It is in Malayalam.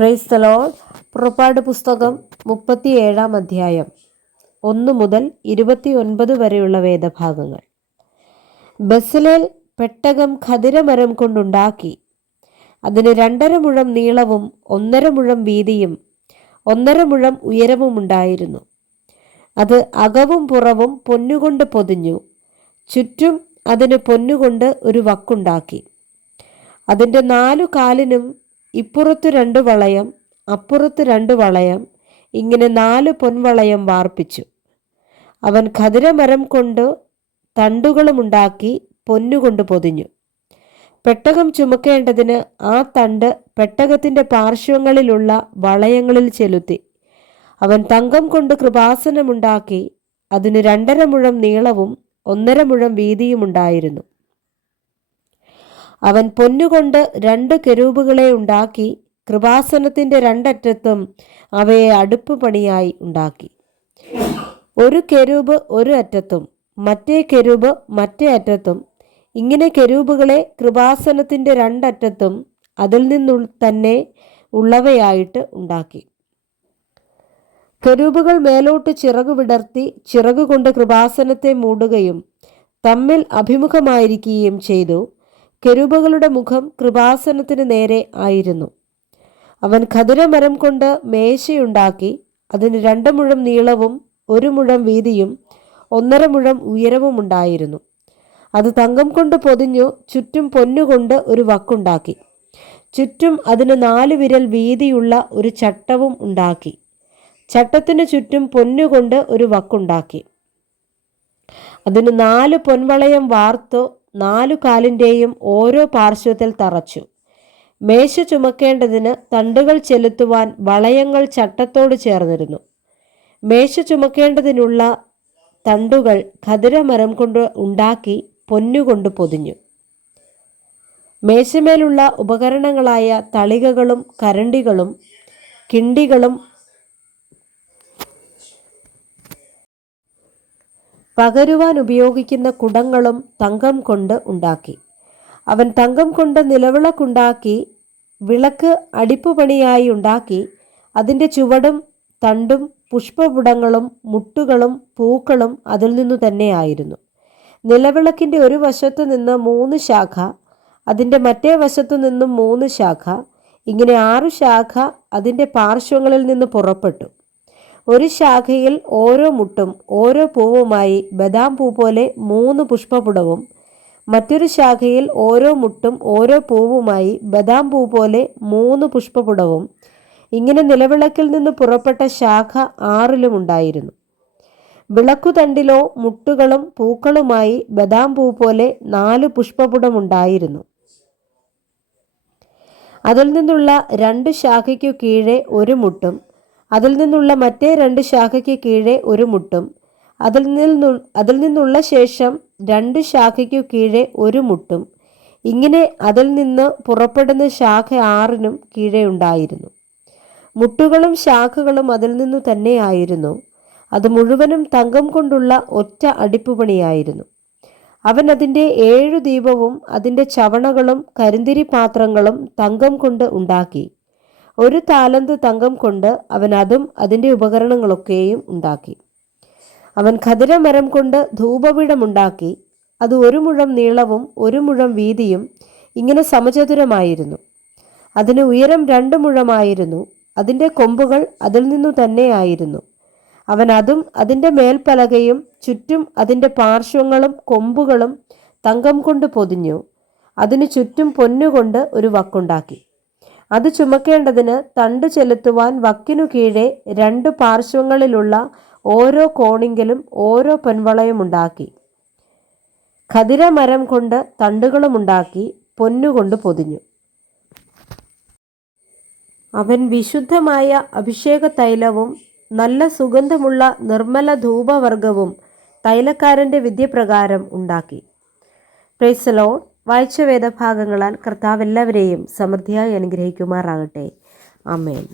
Praise the Lord. പുറപ്പാട് പുസ്തകം 37 അധ്യായം 1 മുതൽ 29 വരെയുള്ള വേദഭാഗങ്ങൾ. ബെസലേൽ പെട്ടകം ഖദിരമരം കൊണ്ടുണ്ടാക്കി. അതിന് 2.5 മുഴം നീളവും 1.5 മുഴം വീതിയും 1.5 മുഴം ഉയരവും ഉണ്ടായിരുന്നു. അത് അകവും പുറവും പൊന്നുകൊണ്ട് പൊതിഞ്ഞു. ചുറ്റും അതിന് പൊന്നുകൊണ്ട് ഒരു വക്കുണ്ടാക്കി. അതിൻ്റെ 4 കാലിനും ഇപ്പുറത്ത് 2 വളയം, അപ്പുറത്ത് 2 വളയം, ഇങ്ങനെ 4 പൊൻവളയം വാർപ്പിച്ചു. അവൻ ഖദിരമരം കൊണ്ട് തണ്ടുകളുമുണ്ടാക്കി പൊന്നുകൊണ്ട് പൊതിഞ്ഞു. പെട്ടകം ചുമക്കേണ്ടതിന് ആ തണ്ട് പെട്ടകത്തിൻ്റെ പാർശ്വങ്ങളിലുള്ള വളയങ്ങളിൽ ചെലുത്തി. അവൻ തങ്കം കൊണ്ട് കൃപാസനമുണ്ടാക്കി. അതിന് 2.5 മുഴം നീളവും 1.5 മുഴം വീതിയുമുണ്ടായിരുന്നു. അവൻ പൊന്നുകൊണ്ട് 2 കെരൂബുകളെ ഉണ്ടാക്കി. കൃപാസനത്തിൻ്റെ 2 അറ്റത്തും അവയെ അടുപ്പ് പണിയായി ഉണ്ടാക്കി. ഒരു കെരൂബ് ഒരു അറ്റത്തും മറ്റേ കെരൂബ് മറ്റേ അറ്റത്തും, ഇങ്ങനെ കെരൂബുകളെ കൃപാസനത്തിൻ്റെ 2 അറ്റത്തും അതിൽ നിന്നു തന്നെ ഉള്ളവയായിട്ട് ഉണ്ടാക്കി. കെരൂബുകൾ മേലോട്ട് ചിറകു വിടർത്തി ചിറകുകൊണ്ട് കൃപാസനത്തെ മൂടുകയും തമ്മിൽ അഭിമുഖമായിരിക്കുകയും ചെയ്തു. കെരൂബുകളുടെ മുഖം കൃപാസനത്തിന് നേരെ ആയിരുന്നു. അവൻ ഖദിരമരം കൊണ്ട് മേശയുണ്ടാക്കി. അതിന് 2 മുഴം നീളവും 1 മുഴം വീതിയും 1.5 മുഴം ഉയരവും ഉണ്ടായിരുന്നു. അത് തങ്കം കൊണ്ട് പൊതിഞ്ഞു. ചുറ്റും പൊന്നുകൊണ്ട് ഒരു വക്കുണ്ടാക്കി. ചുറ്റും അതിന് 4 വിരൽ വീതിയുള്ള ഒരു ചട്ടവും ഉണ്ടാക്കി. ചട്ടത്തിനു ചുറ്റും പൊന്നുകൊണ്ട് ഒരു വക്കുണ്ടാക്കി. അതിന് 4 പൊൻവളയം വാർത്തു 4 കാലിൻ്റെയും ഓരോ പാർശ്വത്തിൽ തറച്ചു. മേശ ചുമക്കേണ്ടതിന് തണ്ടുകൾ ചെലുത്തുവാൻ വളയങ്ങൾ ചട്ടത്തോട് ചേർന്നിരുന്നു. മേശ ചുമക്കേണ്ടതിനുള്ള തണ്ടുകൾ ഖദിരമരം കൊണ്ട് ഉണ്ടാക്കി പൊന്നുകൊണ്ട് പൊതിഞ്ഞു. മേശമേലുള്ള ഉപകരണങ്ങളായ തളികകളും കരണ്ടികളും കിണ്ടികളും പകരുവാൻ ഉപയോഗിക്കുന്ന കുടങ്ങളും തങ്കം കൊണ്ട് ഉണ്ടാക്കി. അവൻ തങ്കം കൊണ്ട് നിലവിളക്കുണ്ടാക്കി. വിളക്ക് അടിപ്പുപണിയായി ഉണ്ടാക്കി. അതിൻ്റെ ചുവടും തണ്ടും പുഷ്പപുടങ്ങളും മുട്ടുകളും പൂക്കളും അതിൽ നിന്നു തന്നെയായിരുന്നു. നിലവിളക്കിൻ്റെ ഒരു വശത്തു നിന്ന് 3 ശാഖ, അതിൻ്റെ മറ്റേ വശത്തു നിന്നും 3 ശാഖ, ഇങ്ങനെ 6 ശാഖ അതിൻ്റെ പാർശ്വങ്ങളിൽ നിന്ന് പുറപ്പെട്ടു. ഒരു ശാഖയിൽ ഓരോ മുട്ടും ഓരോ പൂവുമായി ബദാം പൂ പോലെ 3 പുഷ്പപുടവും, മറ്റൊരു ശാഖയിൽ ഓരോ മുട്ടും ഓരോ പൂവുമായി ബദാം പൂ പോലെ 3 പുഷ്പപുടവും, ഇങ്ങനെ നിലവിളക്കിൽ നിന്ന് പുറപ്പെട്ട ശാഖ 6 ഉണ്ടായിരുന്നു. വിളക്കുതണ്ടിലോ മുട്ടുകളും പൂക്കളുമായി ബദാം പൂ പോലെ 4 പുഷ്പപുടമുണ്ടായിരുന്നു. അതിൽ നിന്നുള്ള 2 ശാഖയ്ക്കു കീഴെ ഒരു മുട്ടും, അതിൽ നിന്നുള്ള മറ്റേ 2 ശാഖയ്ക്ക് കീഴെ ഒരു മുട്ടും, അതിൽ നിന്നുള്ള ശേഷം 2 ശാഖയ്ക്കു കീഴെ ഒരു മുട്ടും, ഇങ്ങനെ അതിൽ നിന്ന് പുറപ്പെടുന്ന ശാഖ 6 കീഴെ ഉണ്ടായിരുന്നു. മുട്ടുകളും ശാഖകളും അതിൽ നിന്നു തന്നെയായിരുന്നു. അത് മുഴുവനും തങ്കം കൊണ്ടുള്ള ഒറ്റ അടിപ്പുപണിയായിരുന്നു. അവൻ അതിൻ്റെ 7 ദീപവും അതിൻ്റെ ചവണകളും കരിന്തിരി പാത്രങ്ങളും തങ്കം കൊണ്ട് ഉണ്ടാക്കി. 1 താലന്ത് തങ്കം കൊണ്ട് അവൻ അതും അതിൻ്റെ ഉപകരണങ്ങളൊക്കെയും ഉണ്ടാക്കി. അവൻ ഖദിരമരം കൊണ്ട് ധൂപപീഠമുണ്ടാക്കി. അത് 1 മുഴം നീളവും 1 മുഴം വീതിയും ഇങ്ങനെ സമചതുരമായിരുന്നു. അതിന് ഉയരം 2 മുഴമായിരുന്നു. അതിൻ്റെ കൊമ്പുകൾ അതിൽ നിന്നു തന്നെയായിരുന്നു. അവൻ അതും അതിൻ്റെ മേൽപ്പലകയും ചുറ്റും അതിൻ്റെ പാർശ്വങ്ങളും കൊമ്പുകളും തങ്കം കൊണ്ട് പൊതിഞ്ഞു. അതിനു ചുറ്റും പൊന്നുകൊണ്ട് ഒരു വക്കുണ്ടാക്കി. അത് ചുമക്കേണ്ടതിന് തണ്ട് ചെലുത്തുവാൻ വക്കിനു കീഴെ 2 പാർശ്വങ്ങളിലുള്ള ഓരോ കോണിങ്കിലും ഓരോ പൊൻവളയമുണ്ടാക്കി. ഖദിരമരം കൊണ്ട് തണ്ടുകളുമുണ്ടാക്കി പൊന്നുകൊണ്ട് പൊതിഞ്ഞു. അവൻ വിശുദ്ധമായ അഭിഷേക തൈലവും നല്ല സുഗന്ധമുള്ള നിർമ്മല ധൂപവർഗവും തൈലക്കാരൻ്റെ വിദ്യപ്രകാരം ഉണ്ടാക്കി. Praise the Lord. വായിച്ച വേദഭാഗങ്ങളാൽ കർത്താവ് എല്ലാവരെയും സമൃദ്ധിയായി അനുഗ്രഹിക്കുമാറാകട്ടെ. ആമേൻ.